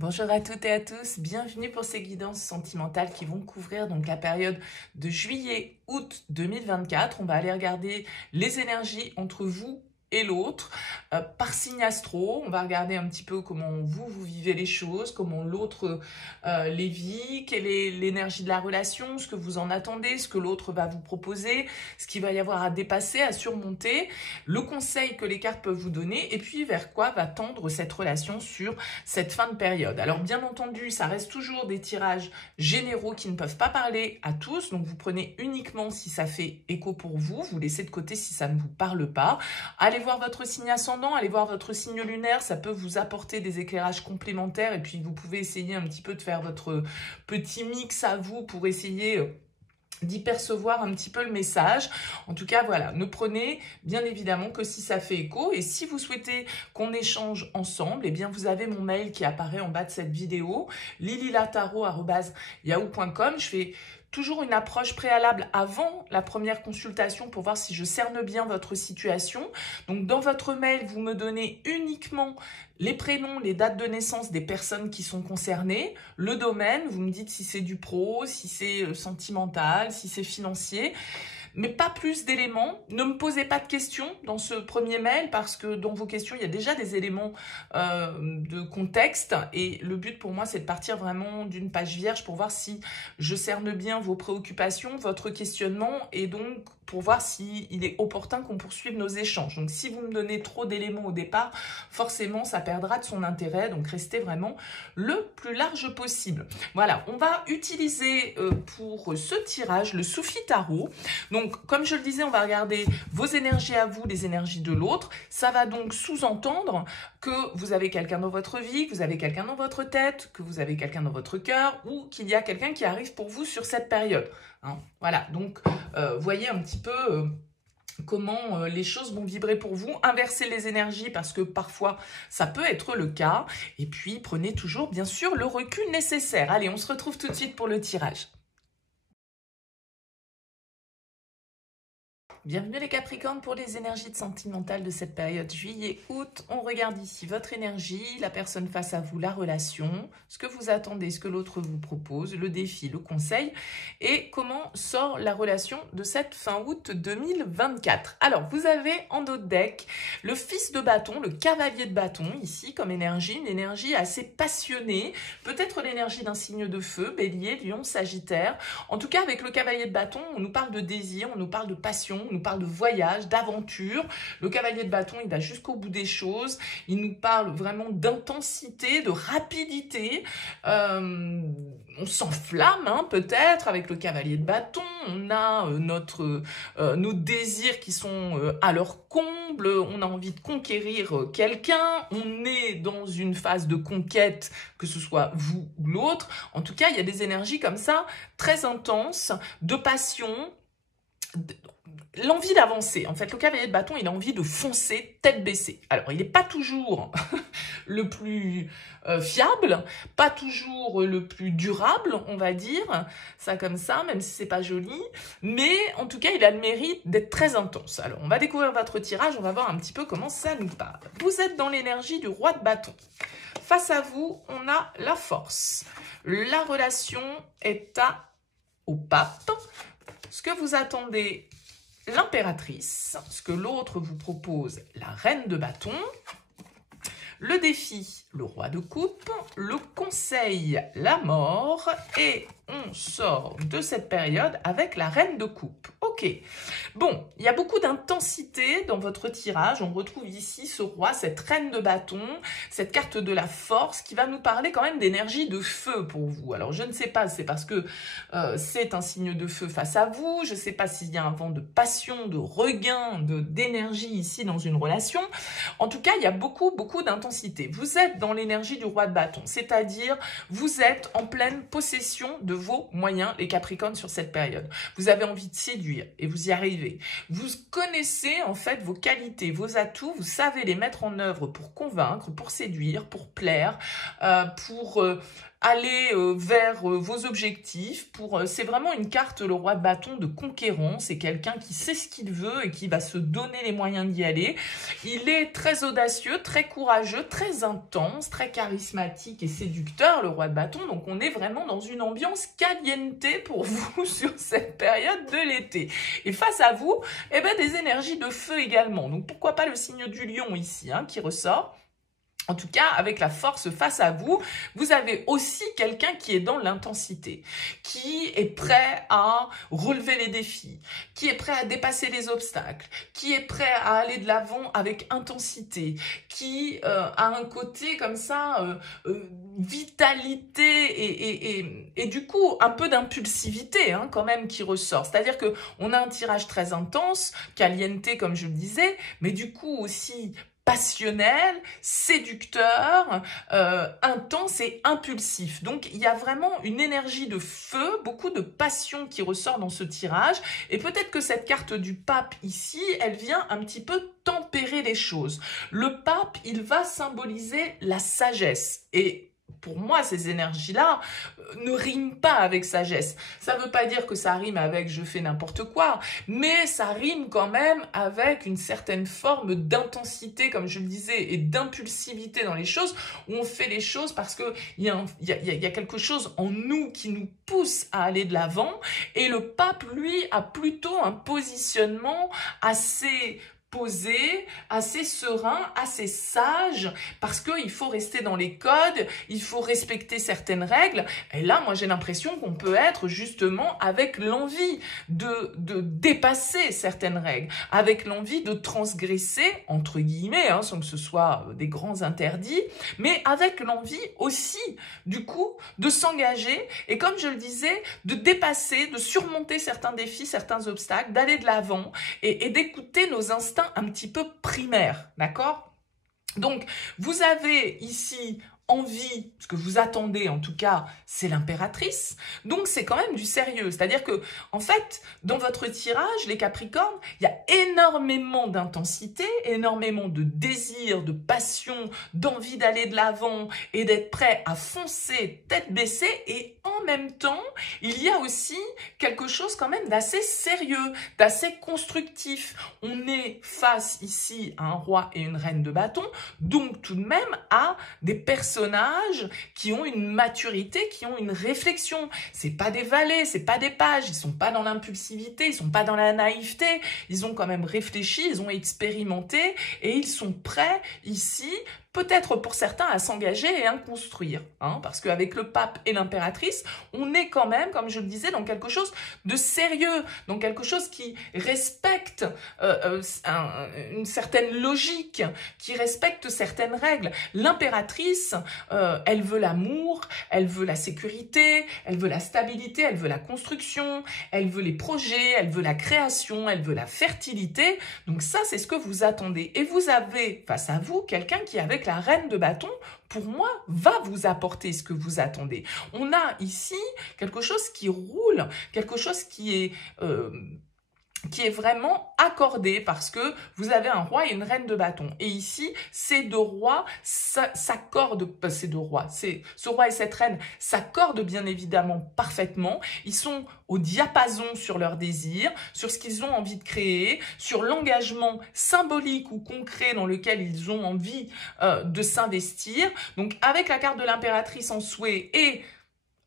Bonjour à toutes et à tous, bienvenue pour ces guidances sentimentales qui vont couvrir donc la période de juillet-août 2024. On va aller regarder les énergies entre vous et l'autre par signe astro. On va regarder un petit peu comment vous vivez les choses, comment l'autre les vit, quelle est l'énergie de la relation, ce que vous en attendez, ce que l'autre va vous proposer, ce qu'il va y avoir à dépasser, à surmonter, le conseil que les cartes peuvent vous donner et puis vers quoi va tendre cette relation sur cette fin de période. Alors bien entendu, ça reste toujours des tirages généraux qui ne peuvent pas parler à tous, donc vous prenez uniquement si ça fait écho pour vous, vous laissez de côté si ça ne vous parle pas. Allez voir votre signe ascendant, allez voir votre signe lunaire, ça peut vous apporter des éclairages complémentaires et puis vous pouvez essayer un petit peu de faire votre petit mix à vous pour essayer d'y percevoir un petit peu le message. En tout cas, voilà, ne prenez bien évidemment que si ça fait écho. Et si vous souhaitez qu'on échange ensemble, eh bien, vous avez mon mail qui apparaît en bas de cette vidéo, lililataro@yahoo.com. Je fais toujours une approche préalable avant la première consultation pour voir si je cerne bien votre situation. Donc, dans votre mail, vous me donnez uniquement les prénoms, les dates de naissance des personnes qui sont concernées, le domaine, vous me dites si c'est du pro, si c'est sentimental, si c'est financier, mais pas plus d'éléments. Ne me posez pas de questions dans ce premier mail parce que dans vos questions, il y a déjà des éléments de contexte et le but pour moi, c'est de partir vraiment d'une page vierge pour voir si je cerne bien vos préoccupations, votre questionnement et donc pour voir s'il est opportun qu'on poursuive nos échanges. Donc, si vous me donnez trop d'éléments au départ, forcément, ça perdra de son intérêt. Donc, restez vraiment le plus large possible. Voilà, on va utiliser pour ce tirage le Soufi Tarot. Donc, comme je le disais, on va regarder vos énergies à vous, les énergies de l'autre. Ça va donc sous-entendre que vous avez quelqu'un dans votre vie, que vous avez quelqu'un dans votre tête, que vous avez quelqu'un dans votre cœur ou qu'il y a quelqu'un qui arrive pour vous sur cette période. Hein, voilà, donc voyez un petit peu comment les choses vont vibrer pour vous. Inversez les énergies parce que parfois ça peut être le cas. Et puis prenez toujours bien sûr le recul nécessaire. Allez, on se retrouve tout de suite pour le tirage. Bienvenue les Capricornes pour les énergies sentimentales de cette période juillet-août. On regarde ici votre énergie, la personne face à vous, la relation, ce que vous attendez, ce que l'autre vous propose, le défi, le conseil et comment sort la relation de cette fin août 2024. Alors, vous avez en dos de deck le fils de bâton, le cavalier de bâton ici comme énergie, une énergie assez passionnée, peut-être l'énergie d'un signe de feu, bélier, lion, sagittaire. En tout cas, avec le cavalier de bâton, on nous parle de désir, on nous parle de passion, on nous parle de voyage, d'aventure. Le cavalier de bâton, il va jusqu'au bout des choses. Il nous parle vraiment d'intensité, de rapidité. On s'enflamme hein, peut-être avec le cavalier de bâton. On a nos désirs qui sont à leur comble. On a envie de conquérir quelqu'un. On est dans une phase de conquête, que ce soit vous ou l'autre. En tout cas, il y a des énergies comme ça, très intenses, de passion, l'envie d'avancer. En fait, le cavalier de bâton, il a envie de foncer tête baissée. Alors, il n'est pas toujours le plus fiable, pas toujours le plus durable, on va dire, ça comme ça, même si c'est pas joli, mais en tout cas, il a le mérite d'être très intense. Alors, on va découvrir votre tirage, on va voir un petit peu comment ça nous parle. Vous êtes dans l'énergie du roi de bâton. Face à vous, on a la force. La relation est au pape. Ce que vous attendez, l'impératrice, ce que l'autre vous propose, la reine de bâton, le défi, le roi de coupe, le conseil, la mort, et on sort de cette période avec la reine de coupe. Ok, bon, il y a beaucoup d'intensité dans votre tirage. On retrouve ici ce roi, cette reine de bâton, cette carte de la force qui va nous parler quand même d'énergie de feu pour vous. Alors, je ne sais pas, c'est parce que c'est un signe de feu face à vous. Je ne sais pas s'il y a un vent de passion, de regain, d'énergie ici dans une relation. En tout cas, il y a beaucoup d'intensité. Vous êtes dans l'énergie du roi de bâton, c'est-à-dire vous êtes en pleine possession de vos moyens, les Capricornes, sur cette période. Vous avez envie de séduire et vous y arrivez. Vous connaissez en fait vos qualités, vos atouts, vous savez les mettre en œuvre pour convaincre, pour séduire, pour plaire, pour aller vers vos objectifs. C'est vraiment une carte, le roi de bâton, de conquérant. C'est quelqu'un qui sait ce qu'il veut et qui va se donner les moyens d'y aller. Il est très audacieux, très courageux, très intense, très charismatique et séducteur, le roi de bâton. Donc on est vraiment dans une ambiance caliente pour vous sur cette période de l'été. Et face à vous, eh ben, des énergies de feu également. Donc pourquoi pas le signe du lion ici, hein, qui ressort. En tout cas, avec la force face à vous, vous avez aussi quelqu'un qui est dans l'intensité, qui est prêt à relever les défis, qui est prêt à dépasser les obstacles, qui est prêt à aller de l'avant avec intensité, qui a un côté comme ça, vitalité et du coup un peu d'impulsivité, hein, quand même, qui ressort. C'est-à-dire qu'on a un tirage très intense, caliente comme je le disais, mais du coup aussi passionnel, séducteur, intense et impulsif. Donc, il y a vraiment une énergie de feu, beaucoup de passion qui ressort dans ce tirage. Et peut-être que cette carte du pape ici, elle vient un petit peu tempérer les choses. Le pape, il va symboliser la sagesse. Et pour moi, ces énergies-là ne riment pas avec sagesse. Ça ne veut pas dire que ça rime avec « je fais n'importe quoi », mais ça rime quand même avec une certaine forme d'intensité, comme je le disais, et d'impulsivité dans les choses, où on fait les choses parce qu'il y a quelque chose en nous qui nous pousse à aller de l'avant. Et le pape, lui, a plutôt un positionnement assez posé, assez serein, assez sage, parce qu'il faut rester dans les codes, il faut respecter certaines règles. Et là, moi, j'ai l'impression qu'on peut être justement avec l'envie de dépasser certaines règles, avec l'envie de transgresser, entre guillemets, hein, sans que ce soit des grands interdits, mais avec l'envie aussi, du coup, de s'engager et, comme je le disais, de dépasser, de surmonter certains défis, certains obstacles, d'aller de l'avant et d'écouter nos instincts un petit peu primaire, d'accord? Donc, vous avez ici envie, ce que vous attendez en tout cas, c'est l'impératrice. Donc, c'est quand même du sérieux. C'est-à-dire que, en fait, dans votre tirage, les Capricornes, il y a énormément d'intensité, énormément de désir, de passion, d'envie d'aller de l'avant et d'être prêt à foncer tête baissée. Et en même temps, il y a aussi quelque chose quand même d'assez sérieux, d'assez constructif. On est face ici à un roi et une reine de bâton, donc tout de même à des personnages qui ont une maturité, qui ont une réflexion. C'est pas des valets, c'est pas des pages, ils sont pas dans l'impulsivité, ils sont pas dans la naïveté, ils ont quand même réfléchi, ils ont expérimenté et ils sont prêts ici, peut-être pour certains, à s'engager et à construire. Hein, parce qu'avec le pape et l'impératrice, on est quand même, comme je le disais, dans quelque chose de sérieux, dans quelque chose qui respecte une certaine logique, qui respecte certaines règles. L'impératrice, elle veut l'amour, elle veut la sécurité, elle veut la stabilité, elle veut la construction, elle veut les projets, elle veut la création, elle veut la fertilité. Donc ça, c'est ce que vous attendez. Et vous avez face à vous quelqu'un qui, avec la reine de bâton, pour moi, va vous apporter ce que vous attendez. On a ici quelque chose qui roule, quelque chose qui est vraiment accordé parce que vous avez un roi et une reine de bâton. Et ici, ces deux rois s'accordent, ces deux rois, ce roi et cette reine s'accordent bien évidemment parfaitement. Ils sont au diapason sur leurs désirs, sur ce qu'ils ont envie de créer, sur l'engagement symbolique ou concret dans lequel ils ont envie de s'investir. Donc, avec la carte de l'impératrice en souhait et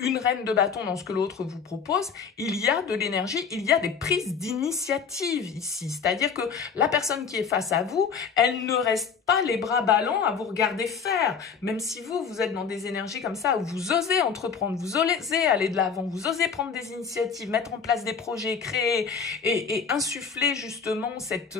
une reine de bâton dans ce que l'autre vous propose, il y a de l'énergie, il y a des prises d'initiative ici. C'est-à-dire que la personne qui est face à vous, elle ne reste pas les bras ballants à vous regarder faire. Même si vous êtes dans des énergies comme ça où vous osez entreprendre, vous osez aller de l'avant, vous osez prendre des initiatives, mettre en place des projets, créer et insuffler justement cette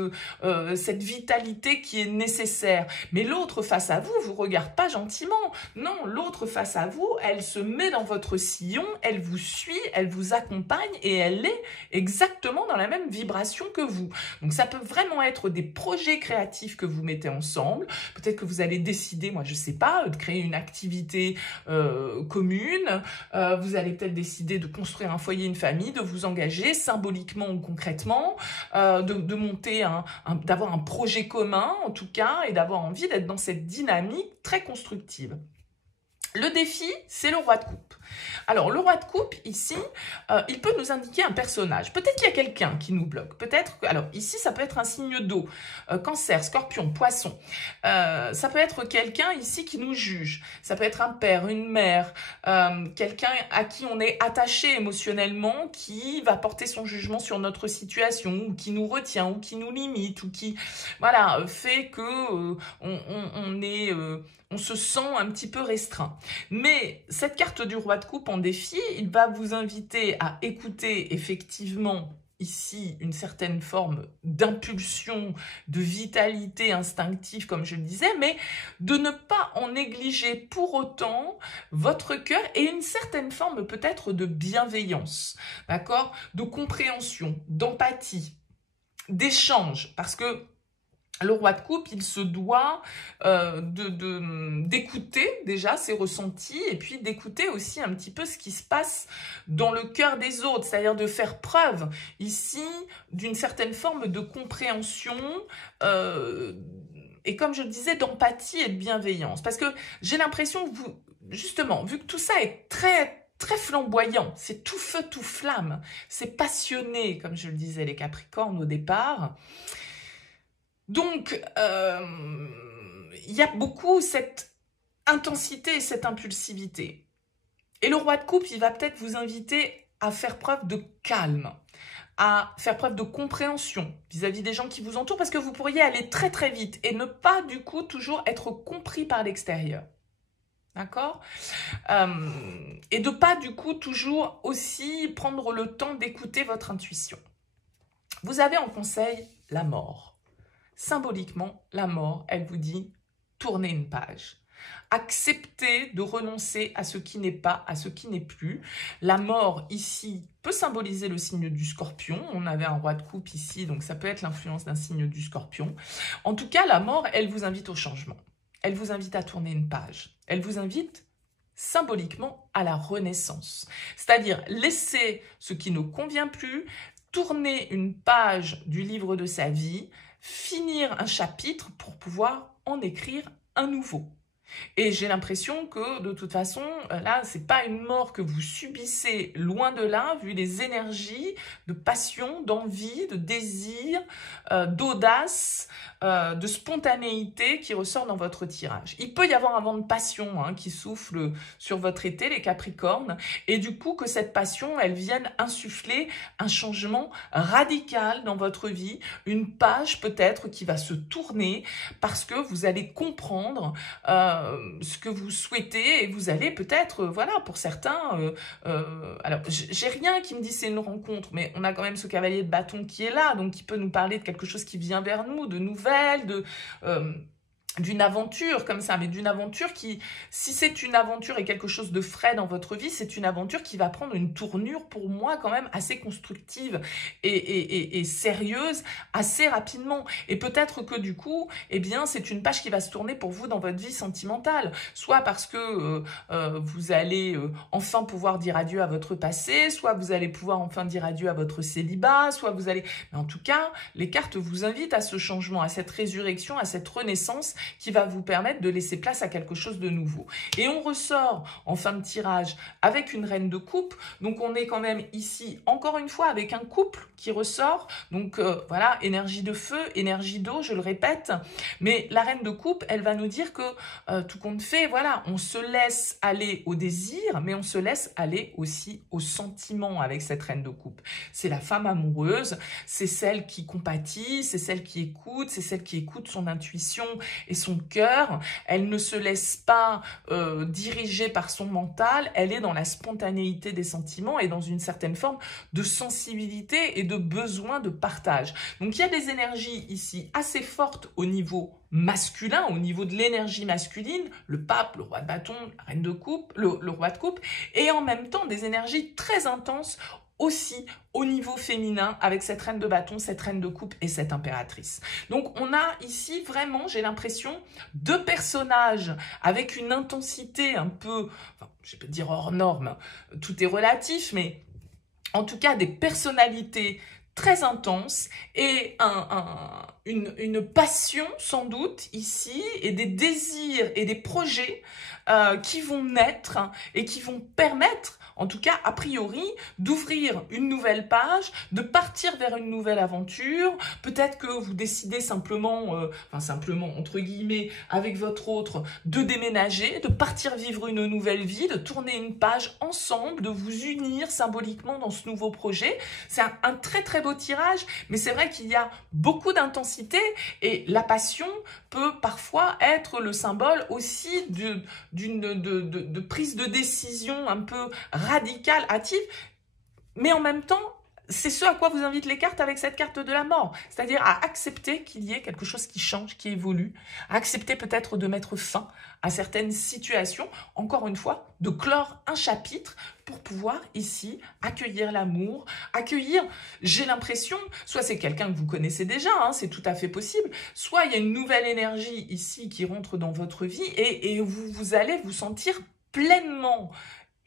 vitalité qui est nécessaire. Mais l'autre face à vous, vous regarde pas gentiment. Non, l'autre face à vous, elle se met dans votre votre sillon, elle vous suit, elle vous accompagne et elle est exactement dans la même vibration que vous. Donc ça peut vraiment être des projets créatifs que vous mettez ensemble. Peut-être que vous allez décider, moi je sais pas, de créer une activité commune. Vous allez peut-être décider de construire un foyer, une famille, de vous engager symboliquement ou concrètement, de monter d'avoir un projet commun en tout cas, et d'avoir envie d'être dans cette dynamique très constructive. Le défi, c'est le roi de coupe. Alors, le roi de coupe, ici, il peut nous indiquer un personnage. Peut-être qu'il y a quelqu'un qui nous bloque. Peut-être que, alors, ici, ça peut être un signe d'eau. Cancer, scorpion, poisson. Ça peut être quelqu'un, ici, qui nous juge. Ça peut être un père, une mère, quelqu'un à qui on est attaché émotionnellement, qui va porter son jugement sur notre situation, ou qui nous retient, ou qui nous limite, ou qui, voilà, fait que on se sent un petit peu restreint. Mais cette carte du roi de coupe en défi, il va vous inviter à écouter effectivement ici une certaine forme d'impulsion, de vitalité instinctive, comme je le disais, mais de ne pas en négliger pour autant votre cœur et une certaine forme peut-être de bienveillance, d'accord, de compréhension, d'empathie, d'échange, parce que le roi de coupe, il se doit d'écouter déjà ses ressentis et puis d'écouter aussi un petit peu ce qui se passe dans le cœur des autres, c'est-à-dire de faire preuve ici d'une certaine forme de compréhension et comme je le disais, d'empathie et de bienveillance. Parce que j'ai l'impression que vous, justement, vu que tout ça est très flamboyant, c'est tout feu, tout flamme, c'est passionné, comme je le disais, les Capricornes au départ. Donc, il y a beaucoup cette intensité et cette impulsivité. Et le roi de coupe, il va peut-être vous inviter à faire preuve de calme, à faire preuve de compréhension vis-à-vis des gens qui vous entourent, parce que vous pourriez aller très très vite et ne pas du coup toujours être compris par l'extérieur. D'accord ? Et de pas du coup toujours aussi prendre le temps d'écouter votre intuition. Vous avez en conseil la mort. Symboliquement, la mort, elle vous dit « tournez une page ». Acceptez de renoncer à ce qui n'est pas, à ce qui n'est plus. La mort, ici, peut symboliser le signe du scorpion. On avait un roi de coupe ici, donc ça peut être l'influence d'un signe du scorpion. En tout cas, la mort, elle vous invite au changement. Elle vous invite à tourner une page. Elle vous invite symboliquement à la renaissance. C'est-à-dire laisser ce qui ne convient plus, tourner une page du livre de sa vie, finir un chapitre pour pouvoir en écrire un nouveau. Et j'ai l'impression que de toute façon, là, c'est pas une mort que vous subissez, loin de là, vu les énergies de passion, d'envie, de désir, d'audace, de spontanéité qui ressort dans votre tirage. Il peut y avoir un vent de passion qui souffle sur votre été, les Capricornes, et du coup que cette passion, elle vienne insuffler un changement radical dans votre vie, une page peut-être qui va se tourner parce que vous allez comprendre ce que vous souhaitez et vous allez peut-être, voilà, pour certains, alors j'ai rien qui me dit c'est une rencontre, mais on a quand même ce cavalier de bâton qui est là, donc qui peut nous parler de quelque chose qui vient vers nous, de nouvelles, d'une aventure comme ça, mais d'une aventure qui, si c'est une aventure et quelque chose de frais dans votre vie, c'est une aventure qui va prendre une tournure pour moi quand même assez constructive et sérieuse assez rapidement. Et peut-être que du coup, eh bien, c'est une page qui va se tourner pour vous dans votre vie sentimentale, soit parce que vous allez enfin pouvoir dire adieu à votre passé, soit vous allez pouvoir enfin dire adieu à votre célibat, soit vous allez... Mais en tout cas, les cartes vous invitent à ce changement, à cette résurrection, à cette renaissance qui va vous permettre de laisser place à quelque chose de nouveau. Et on ressort en fin de tirage avec une reine de coupe. Donc, on est quand même ici, encore une fois, avec un couple qui ressort. Donc, voilà, énergie de feu, énergie d'eau, je le répète. Mais la reine de coupe, elle va nous dire que tout compte fait, voilà, on se laisse aller au désir, mais on se laisse aller aussi au sentiment avec cette reine de coupe. C'est la femme amoureuse, c'est celle qui compatit, c'est celle qui écoute son intuition et son cœur, elle ne se laisse pas diriger par son mental, elle est dans la spontanéité des sentiments et dans une certaine forme de sensibilité et de besoin de partage. Donc il y a des énergies ici assez fortes au niveau masculin, au niveau de l'énergie masculine, le pape, le roi de bâton, la reine de coupe, le roi de coupe, et en même temps des énergies très intenses aussi au niveau féminin avec cette reine de bâton, cette reine de coupe et cette impératrice. Donc on a ici vraiment, j'ai l'impression, deux personnages avec une intensité un peu, enfin, je vais pas dire hors norme, tout est relatif, mais en tout cas des personnalités très intenses et une passion sans doute ici et des désirs et des projets qui vont naître et qui vont permettre, en tout cas a priori, d'ouvrir une nouvelle page, de partir vers une nouvelle aventure. Peut-être que vous décidez simplement, enfin simplement entre guillemets, avec votre autre, de déménager, de partir vivre une nouvelle vie, de tourner une page ensemble, de vous unir symboliquement dans ce nouveau projet. C'est un très très beau tirage, mais c'est vrai qu'il y a beaucoup d'intensité et la passion peut parfois être le symbole aussi de prise de décision un peu radicale, hâtive, mais en même temps, c'est ce à quoi vous invitent les cartes avec cette carte de la mort, c'est-à-dire à accepter qu'il y ait quelque chose qui change, qui évolue, à accepter peut-être de mettre fin à certaines situations, encore une fois, de clore un chapitre pour pouvoir ici accueillir l'amour, accueillir, j'ai l'impression, soit c'est quelqu'un que vous connaissez déjà, hein, c'est tout à fait possible, soit il y a une nouvelle énergie ici qui rentre dans votre vie et vous allez vous sentir pleinement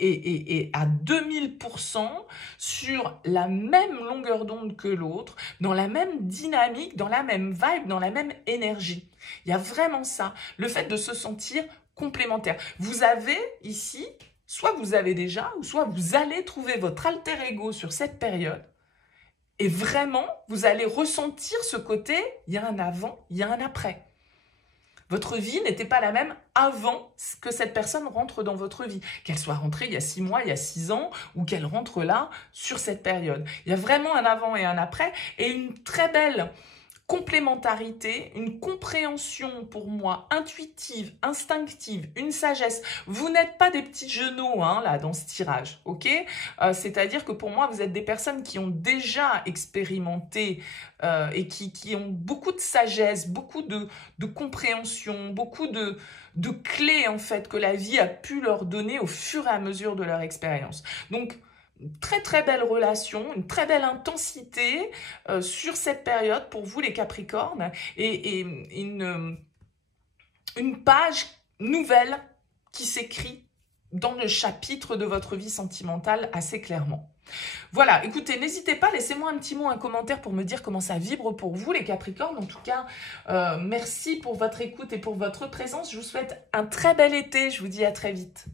et à 2000% sur la même longueur d'onde que l'autre, dans la même dynamique, dans la même vibe, dans la même énergie. Il y a vraiment ça, le fait de se sentir complémentaire. Vous avez ici, soit vous avez déjà, ou soit vous allez trouver votre alter ego sur cette période, et vraiment, vous allez ressentir ce côté, il y a un avant, il y a un après. Votre vie n'était pas la même avant que cette personne rentre dans votre vie. Qu'elle soit rentrée il y a 6 mois, il y a 6 ans, ou qu'elle rentre là, sur cette période. Il y a vraiment un avant et un après, et une très belle complémentarité, une compréhension pour moi intuitive, instinctive, une sagesse. Vous n'êtes pas des petits genoux hein, là dans ce tirage, ok? C'est-à-dire que pour moi, vous êtes des personnes qui ont déjà expérimenté et qui ont beaucoup de sagesse, beaucoup de compréhension, beaucoup de clés en fait que la vie a pu leur donner au fur et à mesure de leur expérience. Donc, très très belle relation, une très belle intensité sur cette période pour vous les Capricornes et une page nouvelle qui s'écrit dans le chapitre de votre vie sentimentale assez clairement. Voilà, écoutez, n'hésitez pas, laissez-moi un petit mot, un commentaire pour me dire comment ça vibre pour vous les Capricornes. En tout cas, merci pour votre écoute et pour votre présence. Je vous souhaite un très bel été, je vous dis à très vite.